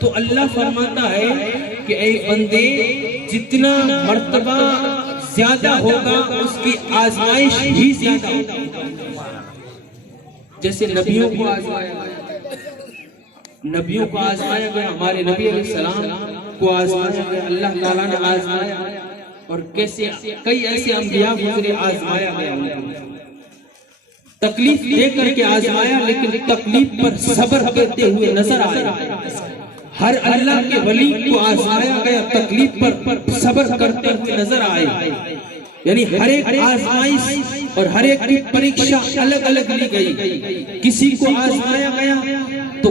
تو اللہ فرماتا ہے کہ اے بندے جتنا مرتبہ زیادہ ہوگا اس کی آزمائش بھی زیادہ ہوگا. جیسے نبیوں کو آزمایا گیا, ہمارے نبی علیہ السلام کو آزمایا گیا, اللہ تعالیٰ نے آزمایا, اور کیسے کئی ایسے انبیاء گزرے آزمایا گیا, تکلیف دے کر کے آزمایا, لیکن تکلیف پر صبر کرتے ہوئے نظر آیا. ہر اللہ کے ولی کو آزمایا گیا, تکلیف پر صبر کرتے ہوئے نظر آئے. یعنی ہر ایک آزمائش اور ہر ایک کی پریکشا الگ الگ لی گئی. کسی کو آزمایا گیا تو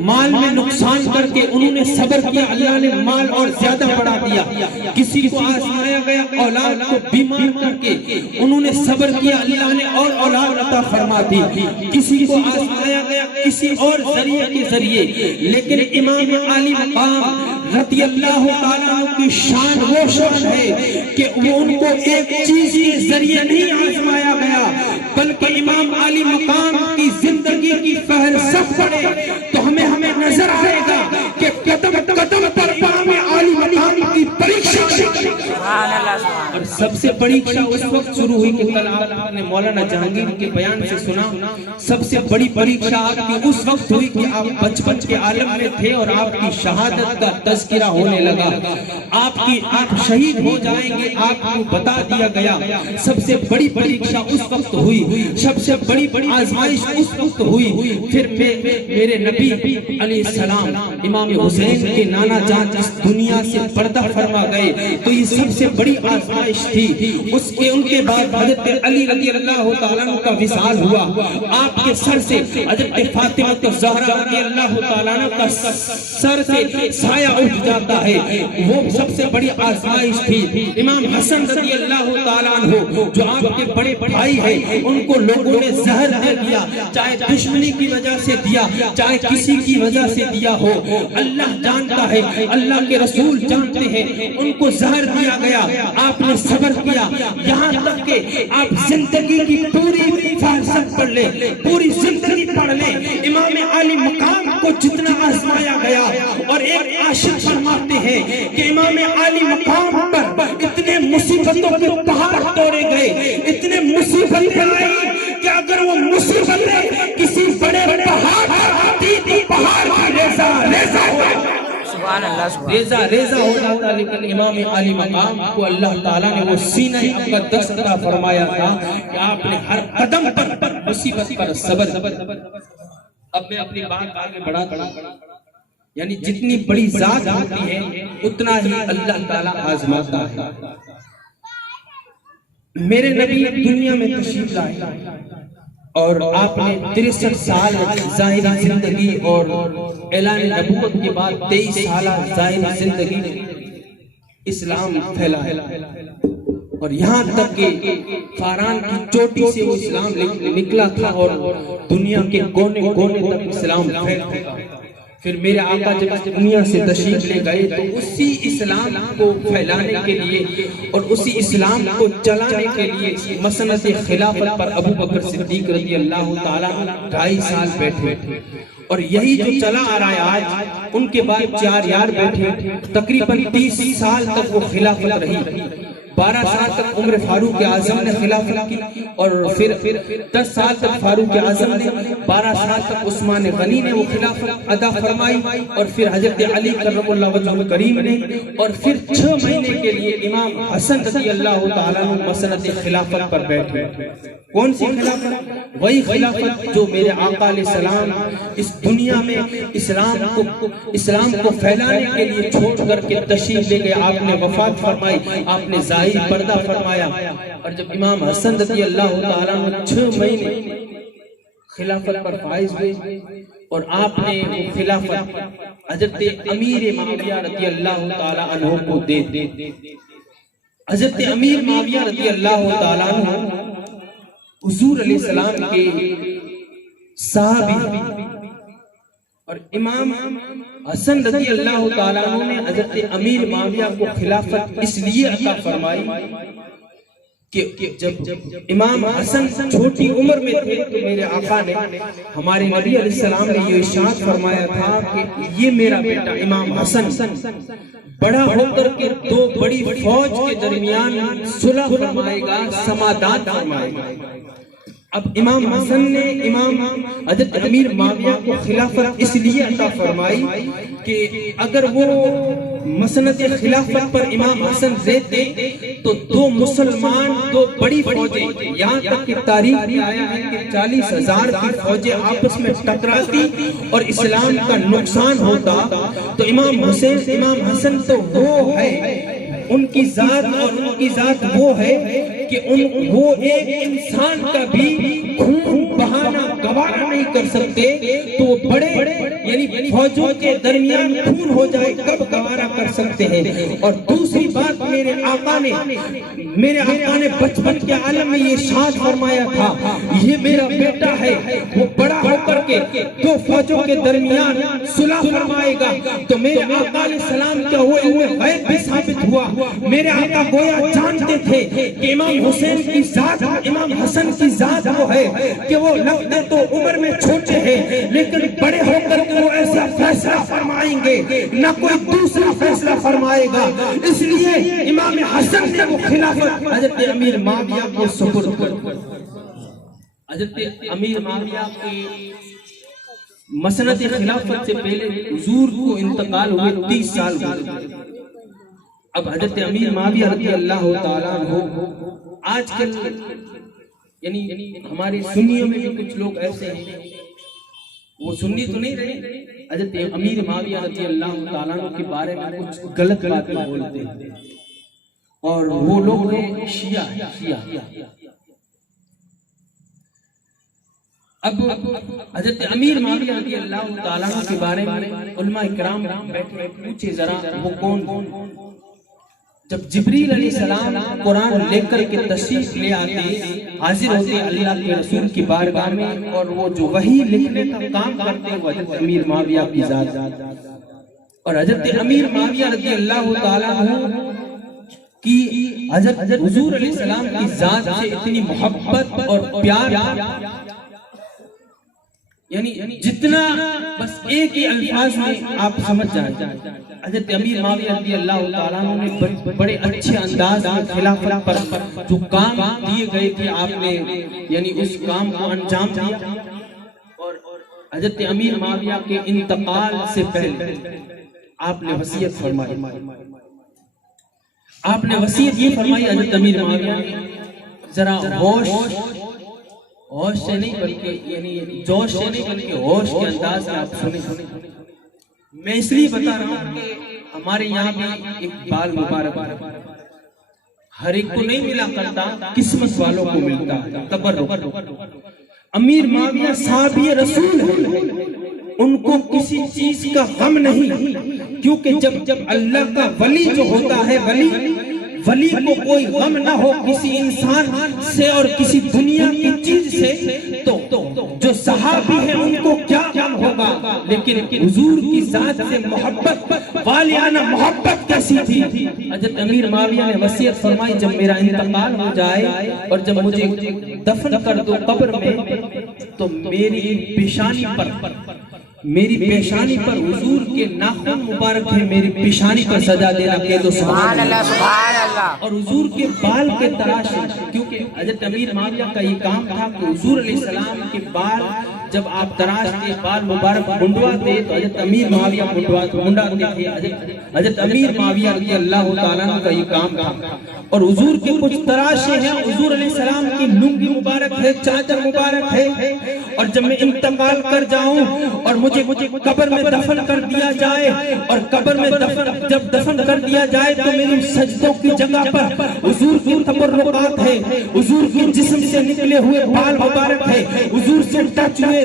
مال میں نقصان کر کے انہوں نے صبر کیا, اللہ نے مال اور زیادہ بڑھا دیا. کسی کو آزمایا گیا اولاد کو بیمار کر کے انہوں نے صبر کیا, اللہ نے اور اولاد عطا فرما دی. کسی کو آزمایا گیا کسی اور ذریعے کے ذریعے, لیکن امام علی مقام رضی اللہ تعالیٰ کی شان وہ شان ہے کہ وہ ان کو ایک چیز کے ذریعے نہیں آزمایا گیا, بلکہ امام علی مقام کی زندگی کی فہرست پڑھے تو ہمیں نظر آئے گا کہ قدم قدم پر امام علی مقام کی پریکشا. اور سب سے بڑی پریکشا اس وقت شروع ہوئی کہ کل آپ نے مولانا جہانگیر کے بیان سے سنا, سب سے بڑی پریکشا آپ کی اس وقت ہوئی کہ آپ بچپن کے عالم میں تھے اور آپ کی شہادت کا تذکرہ ہونے لگا. آپ شہید ہو جائیں گے, آپ کو بتا دیا گیا. سب سے بڑی پریکشا اس وقت ہوئی, سب سے بڑی آزمائش اس وقت ہوئی. پھر میرے نبی علیہ السلام امام حسین کے نانا جان اس دنیا سے پردہ فرما گئے, تو یہ سب سے بڑی آزمائش تھی. ان کے بعد حضرت علی رضی اللہ تعالیٰ عنہ کا وصال ہوا. آپ کے سر سے حضرت فاطمہ الزہرا رضی اللہ تعالیٰ عنہ کا سر سے سایہ اٹھ جاتا ہے, وہ سب سے بڑی آزمائش تھی. امام حسن رضی اللہ تعالیٰ عنہ جو آپ کے بڑے بھائی ہیں, ان کو لوگوں نے زہر دے دیا, چاہے دشمنی کی وجہ سے دیا, چاہے کسی کی وجہ سے دیا ہو, اللہ جانتا ہے, اللہ کے رسول جانتے ہیں. ان کو زہر دیا گیا, آپ نے صبر کیا, یہاں تک کہ آپ زندگی کی پوری فہرست پڑھ لیں, پوری زندگی پڑھ لیں. امام علی مقام کو جتنا آزمایا گیا, اور ایک عاشق فرماتے ہیں کہ امام علی مقام پر اتنے مصیبتوں کے پہاڑ توڑے گئے, اتنے مصیبتیں آئی کہ اگر وہ مصیبتیں کسی بڑے پہاڑ پر آتی تو پہاڑ کی ریزہ ریزہ ہو جاتا. لیکن امام علی مقام کو اللہ تعالیٰ نے وہ سینہ مقدس عطا فرمایا تھا کہ آپ نے ہر قدم پر مصیبت پر صبر. اب میں اپنی بات آگے بڑھاتا ہوں. یعنی جتنی بڑی ذات ہوتی ہے اتنا ہی اللہ تعالیٰ آزماتا ہے. میرے نبی دنیا میں تشریف لائے اور آپ نے 63 سال ظاہری زندگی اور اعلان نبوت کے بعد 23 سالہ ظاہری زندگی اسلام پھیلایا, اور یہاں تک کہ فاران کی چوٹی سے وہ اسلام نکلا تھا اور دنیا کے کونے کونے تک اسلام پھیل گیا. پھر میرے آقا جب دنیا سے تشریف لے گئے تو اسی اسلام کو پھیلانے کے لیے اور اسی اسلام کو چلانے کے لیے مسند خلافت پر ابو بکر صدیق رضی اللہ تعالیٰ 2.5 سال بیٹھے, اور یہی جو چلا آ رہا ہے آج. ان کے بعد 4 یار بیٹھے, تقریباً 30 سال تک وہ خلافت رہی. 12 سال تک عمر فاروق اعظم نے خلافت کی, اور پھر 10 سال تک فاروق اعظم نے, 12 سال تک عثمان غنی نے وہ خلافت ادا فرمائی, اور پھر حضرت علی کرم اللہ وجہہ کریم نے, اور پھر 6 مہینے کے لیے امام حسن رضی اللہ تعالیٰ عنہ مسند خلافت پر بیٹھے. کون سی خلافت؟ وہی خلافت جو میرے آقا علیہ السلام اس دنیا میں اسلام کو پھیلانے کے لیے چھوڑ کر کے تشریف لے گئے. آپ نے وفات فرمائی, آپ نے ظاہر پردہ فرمایا, اور جب امام حسن رضی اللہ تعالیٰ عنہ 6 مہینے خلافت پر فائز ہوئے, اور آپ نے وہ خلافت حضرت امیر معاویہ رضی اللہ تعالیٰ عنہ کو دے دی. حضرت امیر معاویہ رضی اللہ تعالیٰ عنہ حضور علیہ السلام کے صحابی, اور امام حسن رضی اللہ تعالیٰ عنہ نے حضرت امیر معاویہ کو خلافت اس لیے عطا فرمائی کہ جب امام حسن چھوٹی عمر میں تھے تو میرے آقا نے ہمارے نبی علیہ السلام نے یہ ارشاد فرمایا تھا کہ یہ میرا بیٹا امام حسن بڑا ہو کر کے دو بڑی فوج کے درمیان صلح فرمائے گا، سمادات فرمائے گا۔ اب امام حسن نے امام حضرت امیر معاویہ کو خلافت اس لیے عطا فرمائی کہ اگر وہ مسند خلافت پر امام حسن رہتے تو دو مسلمان دو بڑی فوجیں، یہاں تک کہ تاریخ میں آیا ہے کہ 40,000 کی فوجیں آپس میں ٹکراتی اور اسلام کا نقصان ہوتا، تو امام حسن تو وہ ہے، ان کی ذات اور ان کی ذات وہ ہے کہ وہ ایک انسان کا بھی خون بہانا گوارا نہیں کر سکتے، تو وہ بڑے یعنی فوجوں کے درمیان خون ہو جائے کب گوارا کر سکتے ہیں۔ اور دوسری بات میرے آقا نے بچپن کے عالم میں یہ ارشاد فرمایا تھا یہ میرا بیٹا ہے، وہ بڑا ہو کر کے دو فوجوں کے درمیان صلح فرمائے گا۔ تو میرے آقا علیہ السلام کا وہ علم غیب بھی ثابت ہوا، میرے آقا گویا جانتے تھے کہ امام حسین کی ذات، امام حسن کی ذات وہ ہے کہ وہ لگتے تو عمر میں چھوٹے ہیں لیکن بڑے ہو کر کے وہ ایسا فیصلہ فرمائیں گے نہ کوئی دوسرا فیصلہ فرمائے گا، اس لیے امام حسن نے وہ خلافت حضرت امیر معاویہ کو سپرد کر دی۔ حضرت امیر معاویہ کی مسند خلافت سے پہلے حضور کو انتقال ہوئے 30 سال گزرے۔ اب حضرت امیر معاویہ رضی اللہ تعالیٰ عنہ آج کل یعنی ہمارے سنیوں میں بھی کچھ لوگ ایسے ہیں، وہ سنی تو نہیں رہے، حضرت امیر معاویہ رضی اللہ تعالیٰ عنہ کے بارے میں کچھ غلط باتیں بولتے ہیں، اور وہ لوگ ہیں شیعہ۔ اب حضرت امیر معاویہ رضی اللہ تعالیٰ عنہ کے بارے میں علماء اکرام بیٹھے پوچھے ذرا وہ کون؟ جب جبریل علیہ السلام قرآن لے کر کے تشریف لے آتے حاضر ہوتے اللہ کے رسول کی بارگاہ میں، اور وہ جو وحی لکھنے کا کام کرتے وہ حضرت امیر معاویہ کی ذات، اور حضرت امیر معاویہ رضی اللہ تعالیٰ عنہ کی حضرت حضور علیہ السلام کی ذات سے اتنی محبت اور پیار، یعنی جتنا بس ایک ہی الفاظ میں آپ سمجھ جائیں، حضرت امیر معاویہ رضی اللہ تعالیٰ عنہ نے بڑے اچھے انداز میں خلافت پر جو کام دیے گئے تھے آپ نے یعنی اس کام کو انجام دیا۔ اور حضرت امیر معاویہ کے انتقال سے پہلے آپ نے وصیت فرمائی، آپ نے وصیت یہ فرمائی حضرت امیر معاویہ ذرا ہوش سے نہیں بلکہ یعنی جوش سے نہیں بلکہ ہوش کے انداز میں آپ سنیں۔ میں اس لیے بتا رہا ہوں کہ ہمارے یہاں بھی اقبال مبارک ہر ایک کو نہیں ملا کرتا، قسمت والوں کو ملتا ہے۔ تبرک امیر معاویہ صحابی رسول ہیں، ان کو کسی چیز کا غم نہیں، کیونکہ جب اللہ کا ولی جو ہوتا ہے ولی کو کوئی غم نہ ہو کسی انسان سے اور کسی دنیا کی چیز سے، تو جو صحابی ہیں ان کو کیا غم ہوگا، لیکن حضور کی ذات سے محبت، والیانہ محبت کیسی تھی۔ حضرت امیر معاویہ نے وصیت فرمائی جب میرا انتقال ہو جائے اور جب مجھے دفن کر دو قبر میں، تو میری پیشانی پر حضور کے ناخن مبارک ہے، میری پیشانی پر سجا دینا، کہہ دو سبحان اللہ سبحان اللہ۔ اور حضور کے بال کے تراش، کیونکہ حضرت امیر معاویہ کا یہ کام تھا کہ حضور علیہ السلام کے بال جب آپ تراشتے بال مبارک منڈواتے تو حضرت امیر معاویہ منڈاتے تھے۔ حضرت امیر معاویہ رضی اللہ تعالیٰ عنہ کا یہ کام تھا، اور حضور کے کچھ تراشے ہیں، حضور علیہ السلام کی لنگی مبارک ہے، چادر مبارک ہے، اور جب میں انتقال کر جاؤں اور مجھے قبر میں دفن کر دیا جائے، اور قبر میں جب دفن کر دیا جائے تو میری سجدوں کی جگہ پر حضور کی تبرکات ہے، حضور کے جسم سے نکلے ہوئے بال مبارک ہے، حضور سے ٹچ ہوئے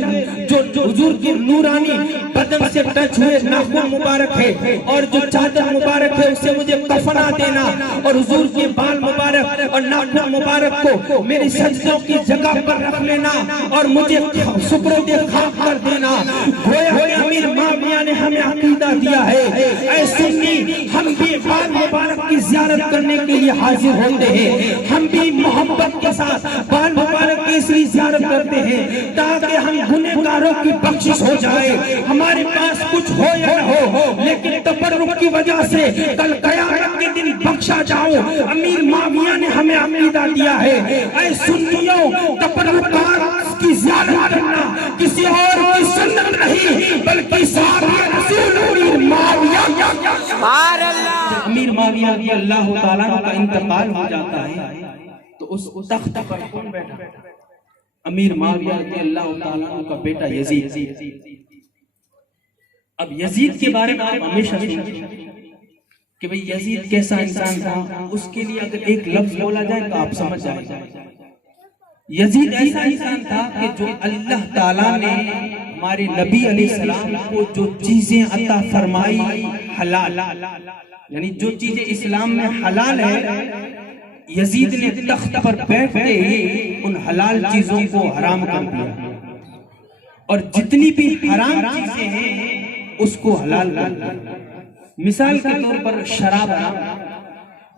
جو حضور کی نورانی بدن سے ٹچ ہوئے ناخن مبارک ہے، اور جو چادر مبارک ہے اسے مجھے کفنا دینا، اور حضور کے بال مبارک اور ناخن مبارک کو میری سجدوں کی جگہ پر رکھ لینا اور مجھے سپرد خاک کر دینا۔ گویا امیر معاویہ نے ہمیں عقیدہ دیا ہے، اے سنی ہم بھی بال مبارک کی زیارت کرنے کے لیے حاضر ہوتے ہیں. ہم بھی محبت کے ساتھ بال مبارک کیسری زیارت کرتے ہیں تاکہ ہم گنہگاروں کی بخشش ہو جائے. ہمارے پاس کچھ ہو یا نہ ہو لیکن تبرک کی وجہ سے کل قیامت کے دن بخشا جاؤ. امیر معاویہ نے ہمیں عقیدہ دیا ہے. اے سنیوں, تبرکات کی زیارت کرنا کسی اور کی سنت نہیں بلکہ صحابہ رسول امیر معاویہ. سبحان اللہ. امیر معاویہ رضی اللہ تعالیٰ کا انتقال ہو جاتا ہے تو اس تخت پر کون بیٹھا؟ امیر معاویہ رضی اللہ تعالیٰ کا بیٹا یزید. اب یزید کے بارے میں آپ ہمیشہ سنتے کہ بھئی یزید کیسا انسان تھا, اس کے لیے اگر ایک لفظ بولا جائے تو آپ سمجھ جائیں. یزید ایسا انسان تھا کہ جو اللہ تعالیٰ نے ہمارے نبی علیہ السلام کو جو چیزیں عطا فرمائی حلال, یعنی جو چیزیں اسلام میں حلال ہے, یزید نے تخت پر بیٹھتے ہی ان حلال چیزوں کو حرام کر دیا, اور جتنی بھی حرام چیزیں ہیں اس کو حلال کر دیا. مثال کے طور پر شراب,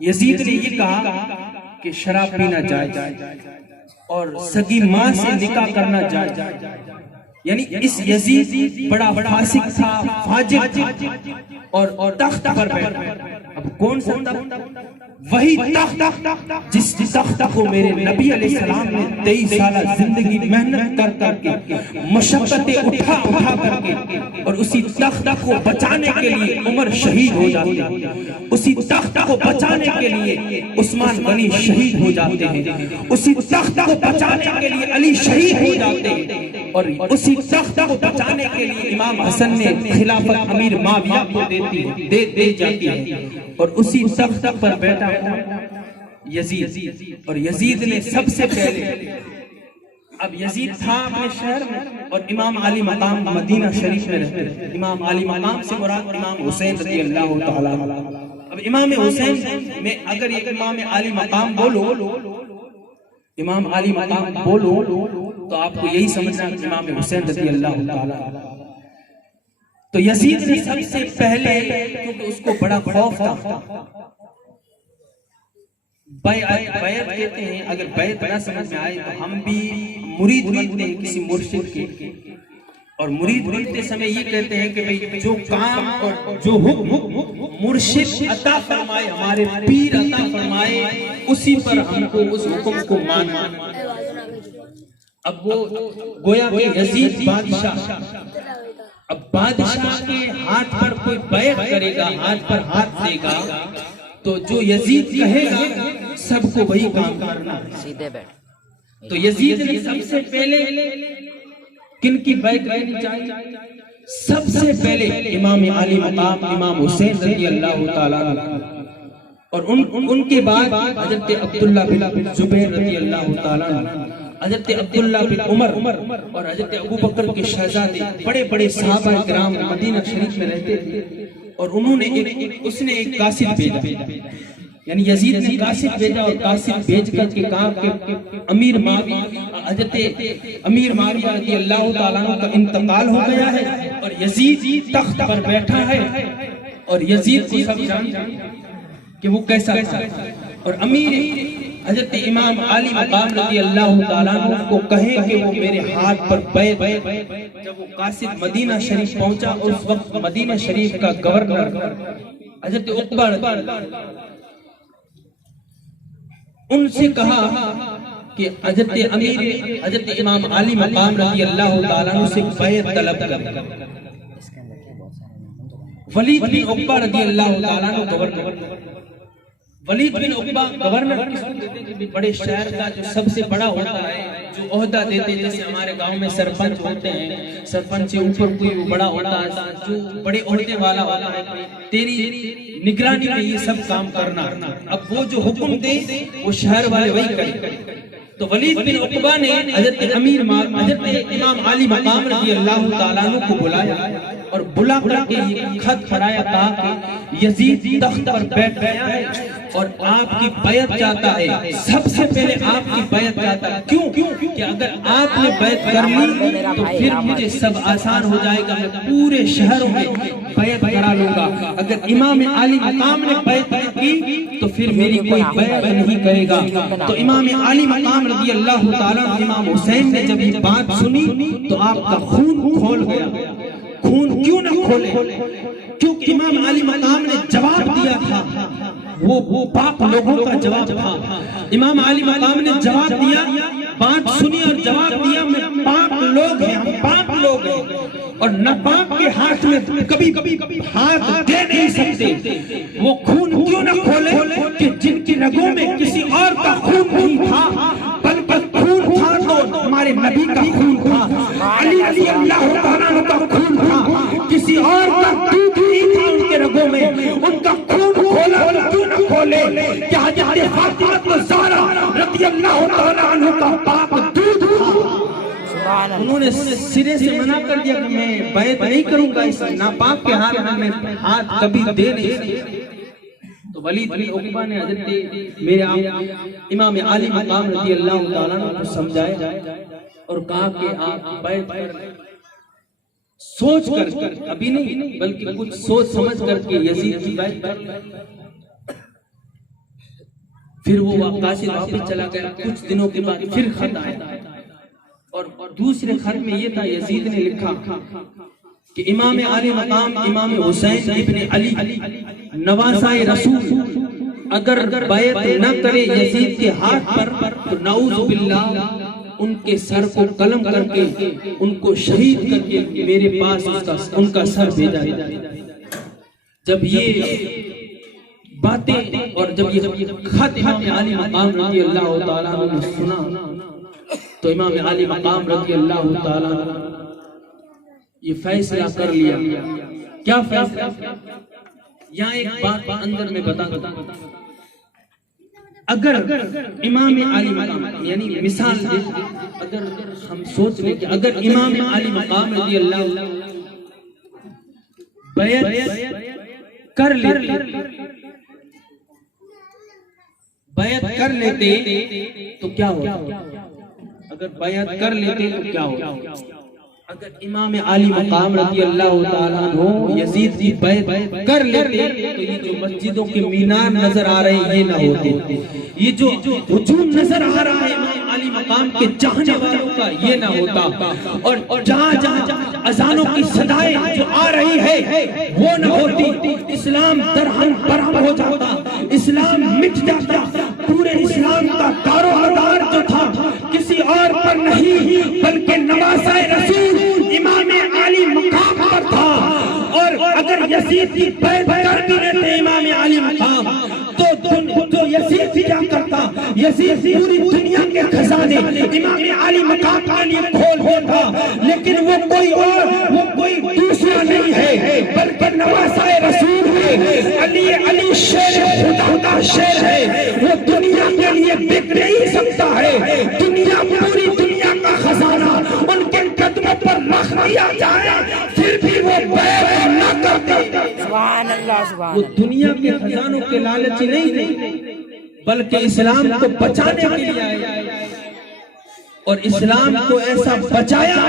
یزید نے یہ کہا کہ شراب پینا جائز اور سگی ماں سے نکاح کرنا جائز. یعنی اس یزید بڑا فاسق تھا, فاجر تھا, اور تخت پر بیٹھا. اب کون سا تخت؟ وہی تخت جس تخت کو میرے نبی علیہ السلام نے 23 سالہ زندگی محنت کر کر کے مشقتیں اٹھا کر کے, اور اسی تخت کو بچانے کے لیے عمر شہید ہو جاتے ہیں, اسی تخت کو بچانے کے لیے عثمان غنی شہید ہو جاتے ہیں, اسی تخت کو بچانے کے لیے علی شہید ہو جاتے ہیں, اور اسی تخت کو بچانے کے لیے امام حسن نے خلافت امیر معاویہ کو دے جاتی ہے, اور اسی تخت پر بیٹھا یزید. اور یزید نے سب سے پہلے, اب یزید تھا اپنے شہر میں اور امام علی مقام مدینہ شریف میں رہتے تھے. امام علی مقام سے مراد امام حسین رضی اللہ تعالیٰ. اب امام حسین میں اگر یہ امام علی مقام بولو, امام علی مقام بولو تو آپ کو یہی سمجھنا کہ امام حسین رضی اللہ تعالیٰ. تو یزید نے سب سے پہلے, کیونکہ اس کو بڑا خوف تھا, بیعت کہتے ہیں, اگر بیعت نہ سمجھ میں آئے تو ہم بھی مرید بنتے ہیں کسی مرشد کے, اور مرید بنتے سمے یہ کہتے ہیں کہ بھئی جو کام اور جو حکم مرشد عطا فرمائے, ہمارے پیر عطا فرمائے, اسی پر ہم کو اس حکم کو ماننا. اب وہ گویا کہ یزید بادشاہ, اب بادشاہ کے ہاتھ پر کوئی بیعت کرے گا, ہاتھ پر ہاتھ دے گا, تو جو یزید کہے گا سب کو وہی کام کرنا ہے. تو یزید نے سب سے پہلے کن کی بیعت کرنی چاہیے؟ سب سے پہلے امام علی مقام امام حسین رضی اللہ تعالیٰ, اور ان کے بعد حضرت عبداللہ بن زبیر رضی اللہ تعالیٰ, حضرت عبداللہ بن عمر اور حضرت ابو بکر کے شہزادے, بڑے بڑے صحابہ کرام مدینہ شریف میں رہتے تھے. اور انہوں نے اس نے ایک قاصد بھیجا, یعنی یزید نے قاصد بھیجا, اور قاصد بھیج کر کے کہا کہ امیر معاویہ, حضرت امیر معاویہ رضی اللہ تعالیٰ کا انتقال ہو گیا ہے اور یزید تخت پر بیٹھا ہے, اور یزید کو سب جانتے ہیں کہ وہ کیسا تھا. اور امیر حضرت امام علی مقام رضی اللہ تعالیٰ کو کہیں کہ وہ میرے ہاتھ پر بیعت. جب وہ قاصد مدینہ شریف پہنچا, اس وقت مدینہ شریف کا گورنر حضرت عقبہ ان سے کہا کہ حضرت امام علی مقام رضی اللہ تعالیٰ سے بیعت طلب کر. ولید بن عقبہ رضی اللہ تعالیٰ گورنر, ولید بن عقبہ گورنر کس کو دیتے ہیں؟ بڑے شہر کا جو سب سے بڑا ہوتا ہے, جو عہدہ دیتے, جیسے ہمارے گاؤں میں سرپنچ ہوتے ہیں, سرپنچ سے اوپر کوئی وہ بڑا ہوتا ہے جو بڑے عہدے والا ہوتا ہے, تیری نگرانی میں یہ سب کام کرنا. اب وہ جو حکم دے وہ شہر والے وہی کریں. تو ولید بن عقبہ نے حضرت امام علی مقام رضی اللہ تعالیٰ عنہ کو بلایا, اور بلا کر کے یہ خط پڑھایا, کہا کہ یزید تخت پر بیٹھ گیا ہے, اور آپ کی بیعت چاہتا ہے، سب سے پہلے آپ کی بیعت چاہتا ہے. کیوں؟ کہ اگر آپ نے بیعت کر لی تو پھر مجھے سب آسان ہو جائے گا، میں پورے شہروں میں بیعت کرا لوں گا. اگر امام عالی مقام نے بیعت کی تو پھر میری کوئی بیعت نہیں کرے گا. تو امام عالی مقام رضی اللہ تعالیٰ امام حسین نے جب یہ بات سنی تو آپ کا خون کھول گیا. خون کیوں نہ کھولے؟ کیونکہ امام علی مقام نے جواب دیا تھا، وہ پاک لوگوں کا جواب تھا. امام علی مقام نے جواب دیا، بات سنی اور جواب دیا، میں پاک لوگ ہیں، ہم پاک لوگ ہیں اور ناپاک کے ہاتھ میں کبھی ہاتھ دے نہیں سکتے. وہ خون کیوں نہ کھولے کہ جن کی رگوں میں کسی اور کا خون نہیں تھا بلکہ خون تھا تو ہمارے نبی کا خون تھا، علی رضی اللہ تعالیٰ کا خون تھا، کسی اور کا دودھ نہیں تھا ان کے رگوں میں. ان کا خون کھولا تو کیوں نہ کھولے کہ حضرت فاطمہ الزہرا رضی اللہ تعالیٰ عنہ کا پاک دودھ تھا. انہوں نے سرے سے منع کر دیا کہ میں بیعت نہیں کروں گا اس ناپاک کے ہاتھ میں ہاتھ کبھی دے نہیں سکتا. تو ولید بن عقبہ نے حضرت میرے امام عالی مقام رضی اللہ تعالیٰ عنہ کو سمجھایا اور کہا کہ آپ بیعت پر سوچ کر، ابھی نہیں بلکہ کچھ سوچ سمجھ کر کے یزید کی بیعت کر. پھر وہ واپس چلا گیا. کچھ دنوں کے بعد پھر خط آیا اور دوسرے خط میں یہ تھا، یزید نے لکھا کہ امام عالی مقام امام حسین ابن علی نواسہ رسول اگر بیعت نہ کرے یزید کے ہاتھ پر تو نعوذ باللہ ان کے سر کو قلم کر کے ان کو شہید کر کے میرے پاس ان کا سر بھیجا جائے. جب یہ باتیں اور جب یہ خط امام عالی مقام رضی اللہ تعالیٰ عنہ نے سنا تو امام عالی مقام رضی اللہ تعالیٰ یہ فیصلہ کر لیا. کیا فیصلہ؟ یہاں ایک بات اندر میں بتا دوں. اگر امام عالی مقام یعنی مثال دے، اگر ہم سوچ لیں کہ اگر امام عالی مقام رضی اللہ بیعت کر لیتے تو کیا ہوتا؟ اگر بیعت کر لیتے تو کیا ہوتا؟ اگر امام عالی مقام رضی اللہ تعالیٰ عنہ یزید کی بیعت کر لیتے تو یہ جو مسجدوں کے مینار نظر آ رہے ہیں یہ نہ ہوتے، یہ جو ہجوم نظر آ رہا ہے امام عالی مقام کے چاہنے والوں کا یہ نہ ہوتا، اور جہاں جہاں اذانوں کی صدائیں جو آ رہی ہے وہ نہ ہوتی. اسلام درہم برہم ہو جاتا، اسلام مٹ جاتا. پورے اسلام کا دار و مدار جو تھا کسی اور پر نہیں بلکہ نواسہ رسول امام عالی مقام پر تھا. اور اگر یزید کی بیعت کر بھی لیتے امام عالی مقام تو یزید کیا کرتا؟ یزید پوری دنیا کے خزانے امام عالی مقام کے لیے کھول دیتا، لیکن وہ کوئی دوسرا نہیں ہے بلکہ نواسہ رسول ہے. علی شیر خدا کا شیر ہے، وہ دنیا کے لیے بک نہیں سکتا ہے. پوری دنیا کا خزانہ ان کے قدموں پر رکھ دیا جائے پھر بھی وہ بیعت نہ کرتے. سبحان اللہ سبحان اللہ. وہ دنیا کے خزانوں کے لالچی نہیں تھے بلکہ اسلام کو بچانے کے لیے آئے اور اسلام کو ایسا بچایا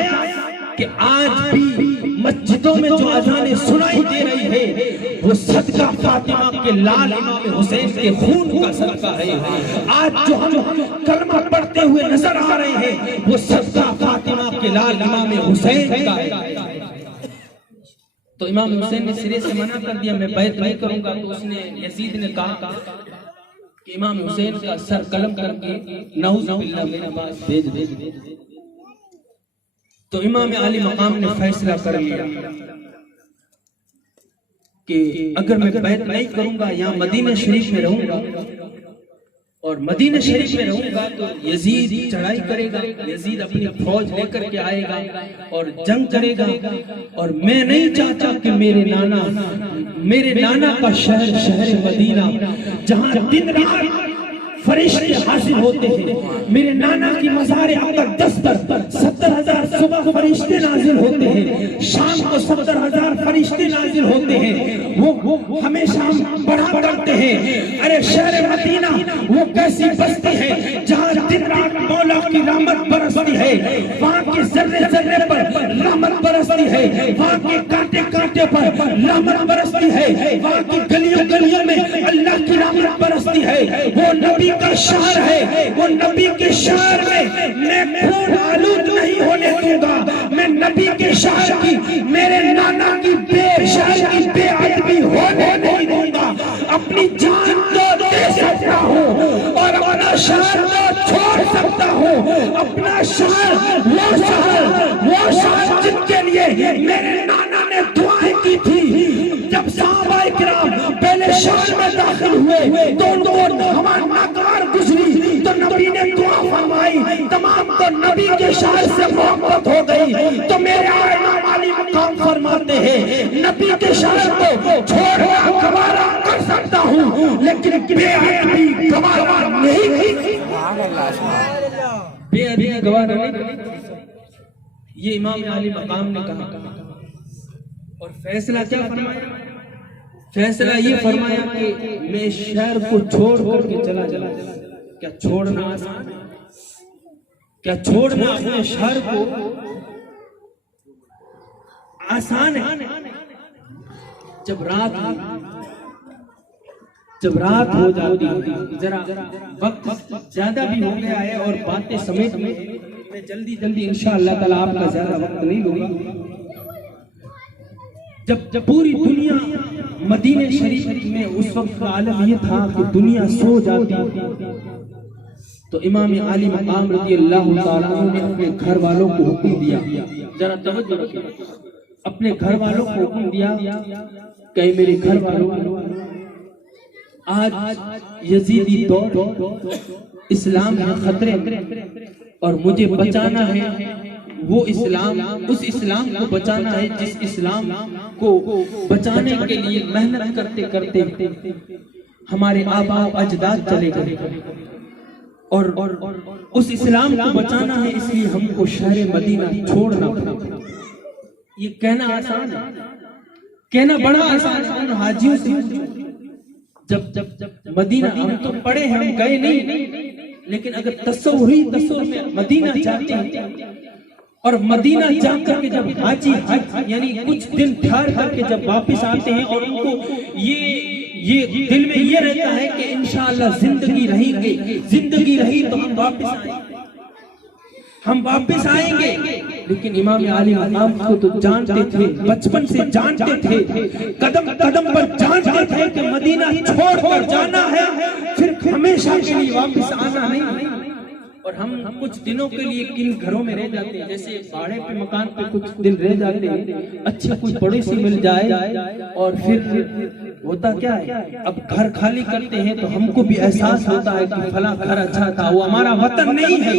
کہ آج بھی مسجدوں میں جو اذانیں سنائی دے رہی ہے وہ صدقہ فاطمہ کے لال امام حسین کے خون کا صدقہ ہے. آج جو ہم کلمہ پڑھتے ہوئے نظر آ رہے ہیں وہ صدقہ فاطمہ کے لال امام حسین کا ہے. تو امام حسین نے سرے سے منع کر دیا، میں بیعت نہیں کروں گا. تو اس نے یزید نے کہا کہ امام حسین کا سر قلم کر کے نعوذ باللہ میرے پاس بھیج دے. تو امام عالی مقام نے فیصلہ کر لیا کہ اگر میں بیعت نہیں کروں گا یہاں مدینہ شریف میں رہوں گا اور مدینہ شریف میں رہوں گا تو یزید چڑھائی کرے گا، یزید اپنی فوج لے کر کے آئے گا اور جنگ کرے گا. اور میں نہیں چاہتا کہ میرے نانا کا شہر مدینہ جہاں دن رات فرشتے حاضر ہوتے ہیں. میرے نانا کی مزار اقدس پر 70,000 صبح فرشتے نازل ہوتے ہیں, شام کو 70,000 فرشتے نازل ہوتے ہیں. وہ ہمیشہ ہم پڑھا کرتے ہیں, ارے شہر مدینہ وہ کیسی بستی ہے جہاں دن رات مولا کی رحمت برستی ہے, وہاں کے ذرے ذرے پر رحمت برستی ہے, وہاں کے کانٹے کانٹے پر رحمت برستی ہے, وہاں کی گلیوں گلیوں میں اللہ کی رحمت برستی ہے. وہ نبی کا شہر ہے, وہ نبی کے شہر میں خون آلود نہیں ہونے دوں گا. میں نبی کے شہر کی, میرے نانا کی بے شہر کی بے ادبی ہونے نہیں دوں گا. اپنی جان تو دے سکتا ہوں اور اپنا شہر تو چھوڑ سکتا ہوں. اپنا شہر وہ شہر جن کے لیے میرے نانا نے دعائیں کی تھی. جب صحابہ کرام پہلے شہر میں داخل ہوئے تو ان کو ہوا ناگوار گزری تو نبی نے دعا فرمائی, تمام کو نبی کے شہر سے محبت ہو گئی. تو میرے امام علی مقام فرماتے ہیں نبی کے شہر کو چھوڑنا گوارا کر سکتا ہوں لیکن بے ادبی گوارا نہیں. بے ادبی گوارا نہیں, یہ امام علی مقام نے کہا. اور فیصلہ کیا فرمایا؟ فیصلہ یہ فرمایا کہ میں شہر کو چھوڑ کر کے چلا جاؤں. کیا چھوڑنا آسان ہے؟ کیا چھوڑنا اپنے شہر کو آسان ہے؟ جب رات ہو جاتی ہے, ذرا وقت زیادہ بھی ہو گیا ہے اور باتیں سمیٹ میں جلدی انشاءاللہ تعالی آپ کا زیادہ وقت نہیں لوں گا. جب پوری دنیا مدینہ شریف میں اس وقت کا عالم یہ تھا کہ دنیا سو جاتی تو امام علی مقام رضی اللہ تعالیٰ عنہ نے اپنے گھر والوں کو حکم دیا, ذرا توجہ رکھیں, اپنے گھر والوں کو حکم دیا کہ میرے گھر والوں, آج یزیدی دور, اسلام میں خطرے اور مجھے بچانا ہے وہ اسلام, اس اسلام کو بچانا ہے جس اسلام کو بچانے کے لیے محنت کرتے کرتے ہمارے آباء و اجداد چلے گئے, اور اس اسلام کو بچانا ہے اس لیے ہم کو شہر مدینہ چھوڑنا پڑا. یہ کہنا آسان ہے, کہنا بڑا آسان ہے. ان حاجیوں سے جب مدینہ, ہم تو پڑھے ہیں, ہم گئے نہیں, لیکن اگر تصور میں مدینہ جاتے ہیں اور مدینہ جا کر کے جب حاجی یعنی کچھ دن ٹھہر کر کے جب واپس آتے ہیں اور ان کو یہ دل میں یہ رہتا ہے کہ انشاءاللہ زندگی رہی تو ہم واپس آئیں گے. لیکن امام علی مقام کو تو جانتے تھے, بچپن سے جانتے تھے, قدم قدم پر جانتے تھے کہ مدینہ چھوڑ کر جانا ہے, پھر ہمیشہ کے لیے واپس آنا نہیں. اور ہم کچھ دنوں کے لیے کن گھروں میں رہ جاتے ہیں, جیسے بھاڑے پہ مکان پہ کچھ دن رہ جاتے ہیں, اچھے کوئی پڑوسی مل جائے اور پھر ہوتا کیا ہے, اب گھر خالی کرتے ہیں تو ہم کو بھی احساس ہوتا ہے کہ فلاں گھر اچھا تھا, وہ ہمارا وطن نہیں ہے.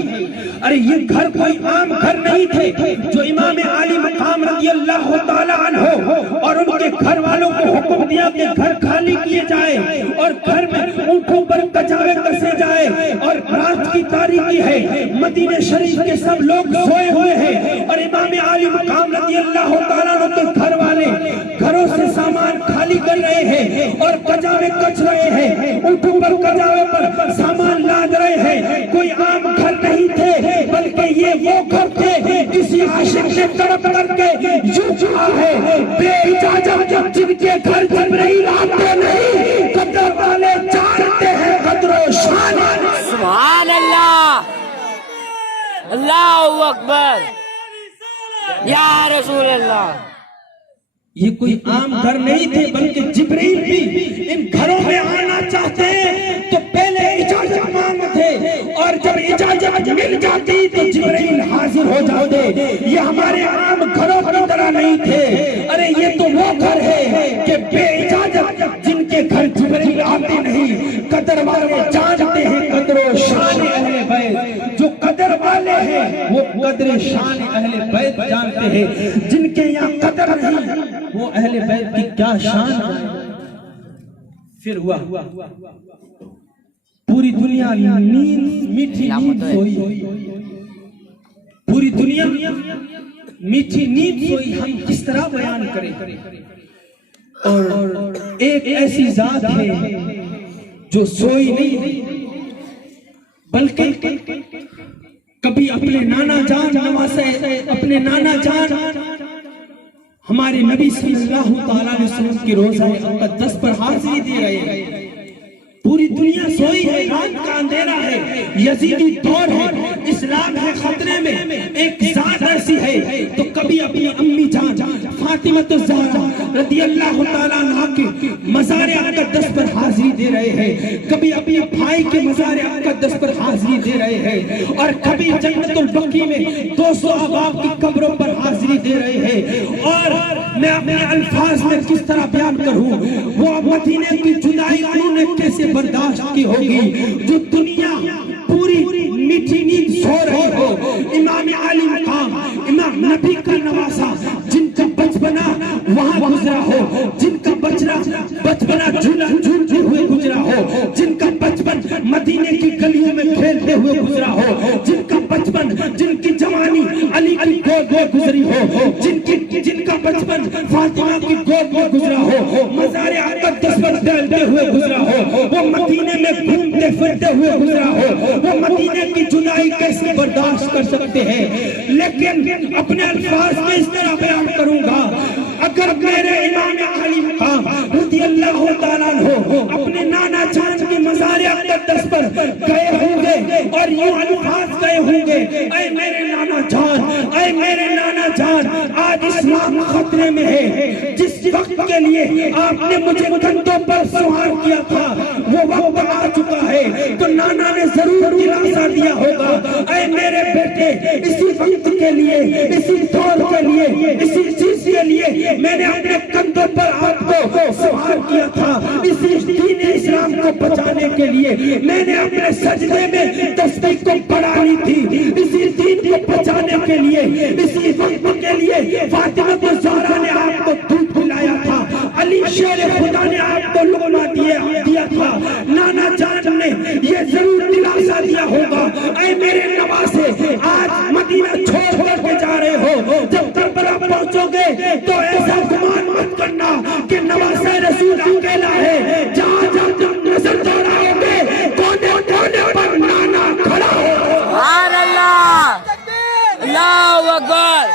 ارے یہ گھر کوئی عام گھر نہیں تھے جو امام علی مقام رضی اللہ تعالیٰ عنہ اور ان کے گھر والوں کو حکم دیا کہ گھر خالی کیے جائے اور گھر میں اونٹوں پر کچاوے کسے جائے, اور رات کی تاریخی ہے, مدینہ شریف کے سب لوگ سوئے ہوئے ہیں اور امام علی مقام رضی اللہ تعالیٰ عنہ کے گھر والے گھروں سے سامان خالی کر رہے ہیں اور کجاوے کچ رہے ہیں, اونٹوں پر کجاوے پر سامان لاد رہے ہیں. کوئی عام گھر نہیں تھے بلکہ یہ وہ گھر تھے کسی عاشق نے تڑپ کر کے یوں چاہا ہے بے اجازت جن کے گھر جبرائیل آتے نہیں, قدر والے جانتے ہیں قدر و شان. سبحان اللہ, اللہ اکبر, یا رسول اللہ. یہ کوئی عام گھر نہیں تھے بلکہ جبرائیل بھی ان گھروں میں آنا چاہتے تو پہلے اجازت مانگتے, اور جب اجازت مل جاتی تو جبرائیل حاضر ہو جاتے. یہ ہمارے عام گھروں کی طرح نہیں تھے. ارے یہ تو وہ گھر ہے کہ بے اجازت جن کے گھر جبرائیل آتے نہیں. قدر والے جانتے ہیں قدر و شان اہل بیت, جو قدر والے ہیں وہ قدر شان اہل بیت جانتے ہیں. جن کے یہاں قدر نہیں وہ اہل بیت کی کیا شان ہے. پھر ہوا پوری دنیا نیند میٹھی نیند سوئی، پوری دنیا میٹھی نیند سوئی، ہم کس طرح بیان کریں؟ اور ایک ایسی ذات ہے جو سوئی نہیں بلکہ کبھی اپنے نانا جان نواسے، اپنے نانا جان ہمارے نبی صلی اللہ تعالیٰ علیہ وسلم کی روزہ مقدس پر حاضری دے رہے ہیں۔ پوری دنیا سوئی ہے، رات کا اندھیرا ہے، یزیدی دور ہے، اسلام ہے خطرے میں، ایک ذات ایسی ہے تو کبھی اپنی امی جان فاطمہ الزہرا رضی اللہ تعالیٰ عنہ کے مزار اقدس پر حاضری دے رہے ہیں، کبھی اپنے بھائی کے مزار اقدس پر حاضری دے رہے ہیں، اور کبھی جنت البقیع میں 200 احباب کی قبروں پر حاضری دے رہے ہیں۔ اور میں اپنے الفاظ میں کس طرح بیان کروں، وہ مدینے کی جدائی انہوں نے کیسے برداشت کی ہوگی جو دنیا پوری میٹھی نیند سو رہی ہو۔ امام علی مقام، امام نبی کا نواسا، جن کا بچپنا وہاں گزرا ہو، جن کا بچپنا جھولتے ہوئے گزرا ہو، جن کا بچپن مدینے کی گلیوں میں کھیلتے ہوئے گزرا ہو، جن کا بچپن، جن کی جوانی علی کی گود میں گزری ہو، جن کا بچپن فاطمہ کی گود میں گزرا ہو، مزار اقدس پر ٹہلتے ہوئے گزرا ہو، وہ مدینے میں گھومتے پھرتے ہوئے گزرا ہو، وہ مدینے کی جدائی کیسے برداشت کر سکتے ہیں؟ لیکن اپنے الفاظ میں اس طرح بیان کروں گا، اگر میرے امام علی مقام رضی اللہ تعالیٰ عنہ اپنے نانا جان کی مزار اقدس پر گئے ہوں گے اور یوں الفاظ گئے ہوں گے، اے میرے نانا جان، اے میرے نانا جان، آج اسلام خطرے میں ہے، جس وقت کے لیے آپ نے مجھے کندھوں پر سوار کیا تھا وہ وقت آ چکا ہے، تو نانا نے ضرور دلاسا دیا ہوگا، اے میرے بیٹے، اسی وقت کے لیے، اسی دور کے لیے، اسی چیز کے لیے میں نے اپنے کندھوں پر آپ کو سوار کیا تھا، اسی دین اسلام کو بچانے کے لیے میں نے اپنے سجدے میں تسبیح کو بڑھانی تھی، اسی دین کو بچانے کے لیے، اسی وقت کے لیے فاطمہ الزہرا نے آپ کو دودھ پلایا تھا، علی شیر خدا نے آپ کو لقمہ دیا تھا، نانا جان نے یہ ضرور دلاسا دیا ہوگا، اے میرے نواسے، آج مدینہ چھوڑ کر کے جا رہے ہو، جب کربلا پہنچو گے تو ایسا گمان مت کرنا کہ نواسہ رسول اکیلا ہے، جہاں جہاں تم نظر دوڑاؤ گے کونے کونے پر نانا کھڑا ہو۔ سبحان اللہ، اللہ اکبر،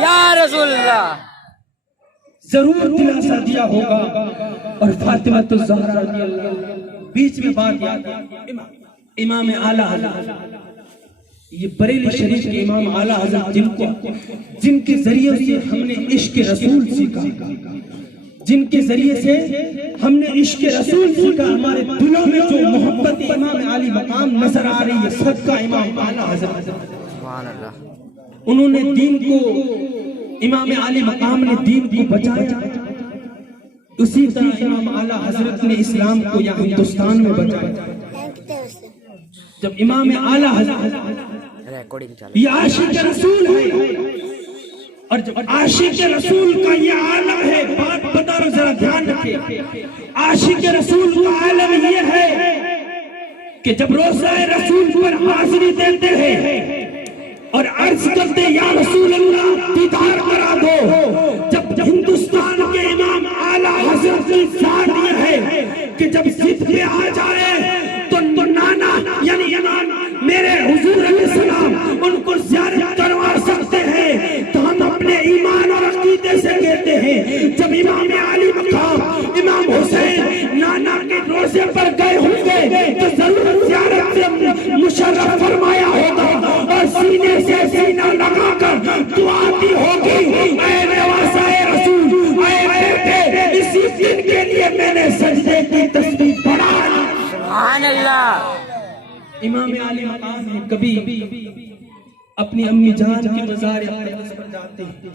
یا رسول اللہ، ضرور دلاسا دیا ہوگا۔ اور فاطمہ الزہرا رضی اللہ عنہا، بیچ میں بات یاد ہے، امام اعلیٰ حضرت، یہ بریلی شریف کے امام اعلیٰ حضرت جن کے ذریعے سے ہم نے عشق رسول سیکھا، جن کے ذریعے سے ہم نے عشق رسول سیکھا، ہمارے دلوں میں جو محبت امام علی مقام نظر آ رہی ہے، صدقہ امام اعلیٰ حضرت، سبحان اللہ، انہوں نے دین کو، امام علی مقام نے دین کو بچایا، اسی طرح امام اعلیٰ حضرت نے اسلام کو یا ہندوستان میں بچایا۔ جب امام اعلیٰ حضرت، ریکارڈنگ چل، یہ عاشق رسول ہے، اور جب عاشق رسول کا یہ عالم ہے، بات بتا رہا ذرا دھیان رکھیں، عاشق رسول کا عالم یہ ہے کہ جب روزہ رسول پر حاضری دیتے ہیں اور عرض کرتے یا رسول اللہ دیدار کرا دو، جب ہندوستان کے امام اعلیٰ حضرت کی ذات یہ ہے کہ جب ضد پہ آ جائے تو نانا یعنی امام میرے حضور علیہ السلام ان کو زیارت کروا سکتے ہیں، تو ہم اپنے ایمان اور عقیدے سے کہتے ہیں جب امام علی مقام امام حسین نانا کے روزے پر گئے ہوں گے تو ضرور زیارت سے مشرف فرمایا ہوگا اور سینے سے سینہ لگا کر دعا دی ہوگی، اے نواسہ رسول، اے بیٹے، اسی دن کے لیے میں نے سجدے کی تسبیح پڑھا۔ سبحان اللہ، امام علی مقام نے کبھی اپنی امی جان کی مزار اقدس پر جاتے ہیں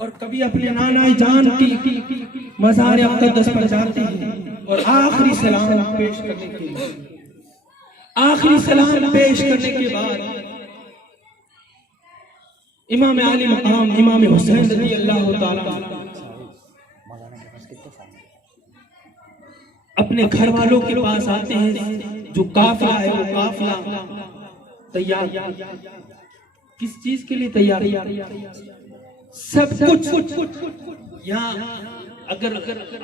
اور کبھی اپنے نانا جان کی مزار اقدس پر جاتے ہیں، اور آخری سلام پیش کرنے کے لیے، آخری سلام پیش کرنے کے بعد امام علی مقام امام حسین رضی اللہ تعالیٰ اپنے گھر والوں کے پاس آتے ہیں، جو قافلہ ہے وہ قافلہ تیار، کس چیز کے لیے تیار؟ سب کچھ یہاں اگر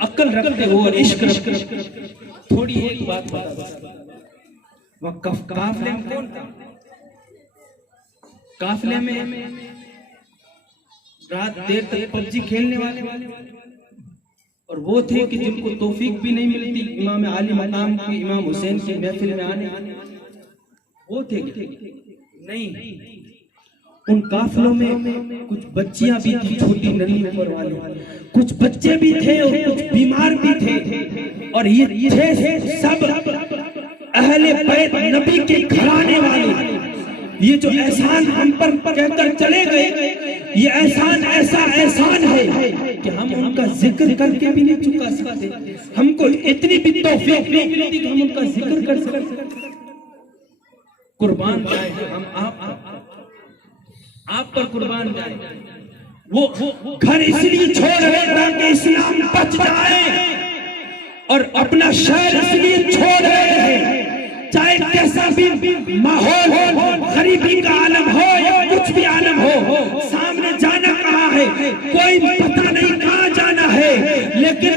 عقل رکھتے ہو اور عشق رکھتے، تھوڑی ایک بات بتا دو، وہ قافلے میں کون تھا؟ قافلے میں رات دیر تک پبجی کھیلنے والے، اور وہ تھے کہ جن کو توفیق بھی نہیں ملتی امام عالی مقام کی، امام حسین کی محفل میں آنے، وہ تھے نہیں۔ ان قافلوں میں کچھ بچیاں بھی تھی، چھوٹی ننھی عمر والی، کچھ بچے بھی تھے اور کچھ بیمار بھی تھے، اور یہ تھے سب اہل بیت نبی کے گھرانے والے۔ یہ جو احسان ہم پر کہہ کر چلے گئے، یہ احسان ایسا احسان ہے کہ ہم ان کا ذکر کر کے بھی نہیں چکا سکتے، ہم کو اتنی بھی توفیق نہیں ملتی کہ ہم ان کا ذکر کر سکتے۔ قربان جائیں ہم آپ پر قربان جائیں۔ وہ گھر اس لیے چھوڑ رہے تاکہ اسلام بچ جائے، اور اپنا شہر اس لیے چھوڑ رہے ہیں، چاہے کیسا بھی ماحول ہو، غریبی کا عالم ہو یا کچھ بھی عالم ہو، سامنے جانا کہاں ہے کوئی پتہ نہیں کہاں جانا ہے، لیکن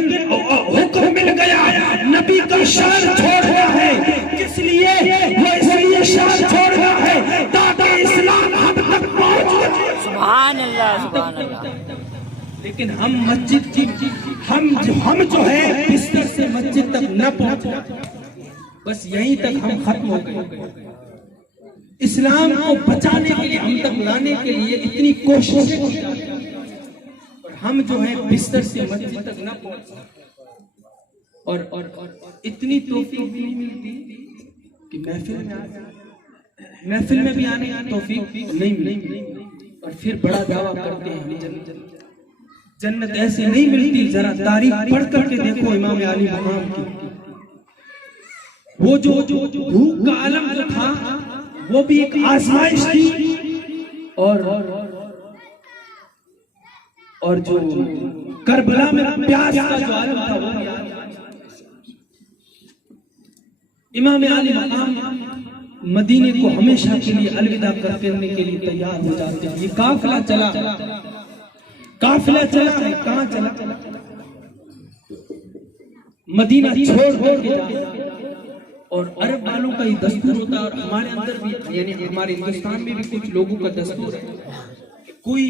حکم مل گیا نبی کا شہر چھوڑ رہا ہے۔ کس لیے؟ وہ اس لیے شہر چھوڑ رہا ہے تاکہ اسلام ہم تک پہنچ جائے۔ سبحان اللہ، سبحان اللہ۔ لیکن ہم مسجد کی ہم جو ہے بستر سے مسجد تک نہ پہنچے، بس یہیں تک ہم ختم ہو گئے۔ اسلام کو بچانے کے لیے، ہم تک لانے کے لیے اتنی کوششیں کی جاتی ہیں، اور ہم جو ہے بستر سے مسجد تک نہ پہنچے، اور اتنی توفیق بھی نہیں ملتی کہ محفل میں بھی آنے کی توفیق نہیں ملتی، اور پھر بڑا دعویٰ کرتے ہیں جنت ایسے نہیں ملتی۔ ذرا تاریخ پڑھ کر کے دیکھو امام علی مقام کی، وہ جو بھوک کا عالم جو تھا وہ بھی ایک آزمائش تھی، اور جو کربلا میں پیاس کا جو عالم تھا وہ بھی امام علی مقام مدینے کو ہمیشہ کے لیے الوداع کرنے کے لیے تیار ہو جاتے ہیں۔ یہ قافلہ چلا ہے، کہاں چلا؟ مدینہ چھوڑ کے جاتا، اور عرب والوں کا یہ دستور ہوتا ہے، اور ہمارے اندر بھی، یعنی ہمارے ہندوستان میں بھی کچھ لوگوں کا دستور ہے، کوئی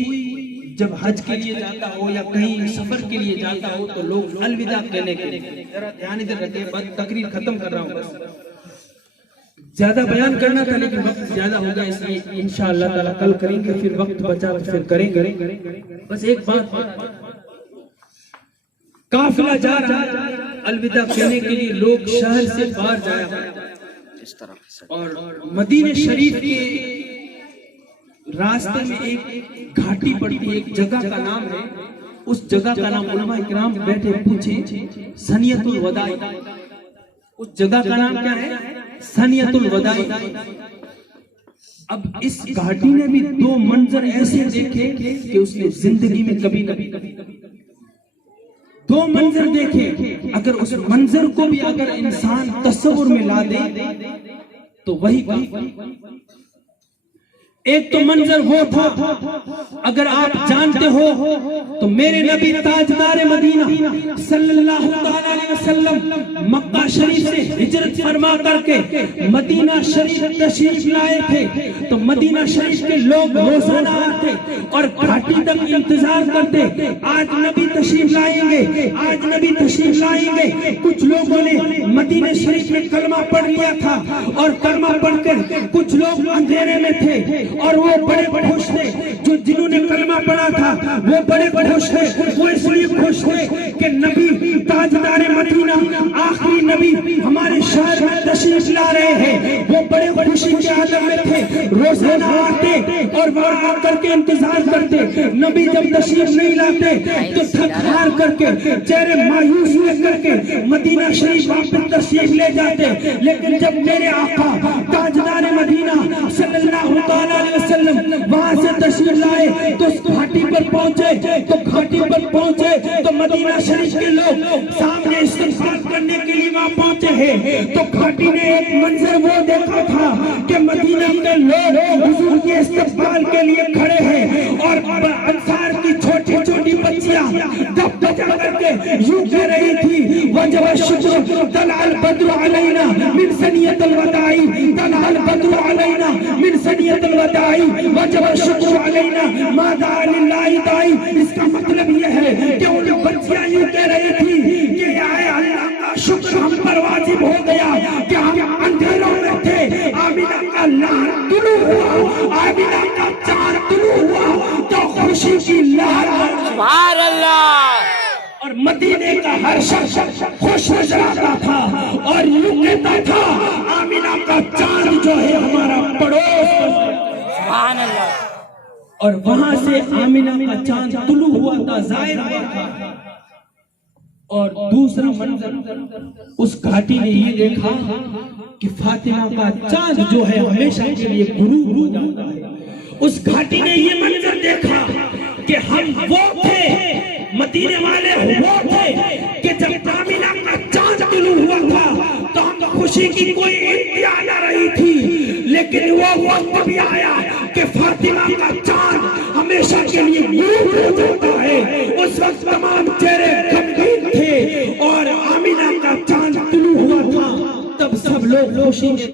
جب حج کے لیے جاتا ہو یا کہیں سفر کے لیے جاتا ہو تو لوگ الوداع کہنے کے لیے، ذرا دھیان ادھر رکھیں، بس تقریر ختم کر رہا ہوں، بس زیادہ بیان کرنا تھا لیکن وقت زیادہ ہوگا، اس لیے انشاءاللہ تعالیٰ کل کریں گے، پھر وقت بچا پھر کریں گے۔ بس ایک بات، قافلہ جا رہا ہے الوداع کہنے کے لیے، لوگ شہر سے باہر جایا، اور مدینہ شریف کے راستے میں ایک گھاٹی پڑتی ہے، ایک جگہ کا نام ہے، اس جگہ کا نام علماء اکرام بیٹھے پوچھیں سنیت الوداع، اس جگہ کا نام کیا ہے؟ سنیت الوداع۔ اب اس گھاٹی نے بھی دو منظر ایسے دیکھے کہ اس نے زندگی میں کبھی دو منظر دیکھے، اگر اس منظر کو بھی اگر انسان تصور میں لا دے تو وہی ایک تو منظر وہ تھا، اگر آپ جانتے ہو تو میرے نبی تاجدار مدینہ صلی اللہ علیہ وسلم مکہ شریف سے ہجرت فرما کر کے مدینہ شریف تشریف لائے تھے، تو مدینہ شریف کے لوگ روزانہ آتے اور گھاٹی تک انتظار کرتے، آج نبی تشریف لائیں گے، آج نبی تشریف لائیں گے۔ کچھ لوگوں نے مدینہ شریف میں کلمہ پڑھ لیا تھا، اور کلمہ پڑھ کر کچھ لوگ اندھیرے میں تھے، اور وہ بڑے خوش تھے، جنہوں نے کلمہ پڑھا تھا وہ بڑے خوش تھے، وہ اس لیے خوش تھے کہ نبی تاجدار مدینہ آخری نبی ہمارے شہر میں تشریف لا رہے ہیں، وہ بڑے خوشی کے عالم میں تھے، روزانہ آتے اور وہاں آ کر کے انتظار کرتے۔ نبی جب تشریف نہیں لاتے تو تھک ہار کر کے، چہرے مایوس ہوئے کر کے مدینہ شریف واپس تشریف لے جاتے۔ لیکن جب میرے آقا تاجدار مدینہ صلی اللہ علیہ وسلم وہاں سے تشریف لائے تو اس گھاٹی پر پہنچے تو مدینہ شریف کے لوگ سامنے استقبال کرنے کے لیے وہاں پہنچے ہیں۔ تو گھاٹی نے ایک منظر وہ دیکھا تھا کہ مدینہ کے لوگ حضور کے استقبال کے لیے کھڑے ہیں اور انصار کی چھوٹی چھوٹی بچیاں دب بجا کر کے یوں کہہ رہی تھی، وجب الشکر طلع البدر علینا من ثنیۃ الوداع، طلع البدر علینا من ثنیۃ الوداع، وجب الشکر علینا ما دعا للہ داعی۔ اس کا مطلب یہ ہے کہ ان بچیاں یوں کہہ رہی تھی کہ اے اللہ کا شکر ہم پر واجب ہو گیا کہ ہم اندھیروں میں تھے، آمینہ کا لہر طلوع ہوا، آمینہ کا چاند طلوع ہوا تو خوشی کی لہر سبحان اللہ، اور مدینے کا ہر شخص خوش نظر آتا تھا اور یوں کہتا تھا آمینہ کا چاند جو ہے ہمارا پڑوس۔ سبحان اللہ، اور وہاں سے آمینہ کا چاند طلوع ہوا تھا، ظاہر ہوا تھا۔ اور دوسرا منظر اس گھاٹی نے یہ دیکھا کہ فاطمہ کا چاند جو ہے ہمیشہ کے لیے غروب ہو جاتا ہے۔ اس گھاٹی نے یہ منظر دیکھا کہ ہم وہ تھے، مدینے والے وہ تھے کہ جب آمینہ کا چاند طلوع ہوا تھا تو ہم خوشی کی کوئی انتہا نہ رہی تھی، لیکن وہ وقت بھی آیا کہ فاطمہ کا چاند ہمیشہ کے لیے غروب ہو جاتا ہے۔ اس وقت تمام چہرے غمگین تھے اور آمینہ کا چاند طلوع ہوا تھا، تب سب لوگ خوشی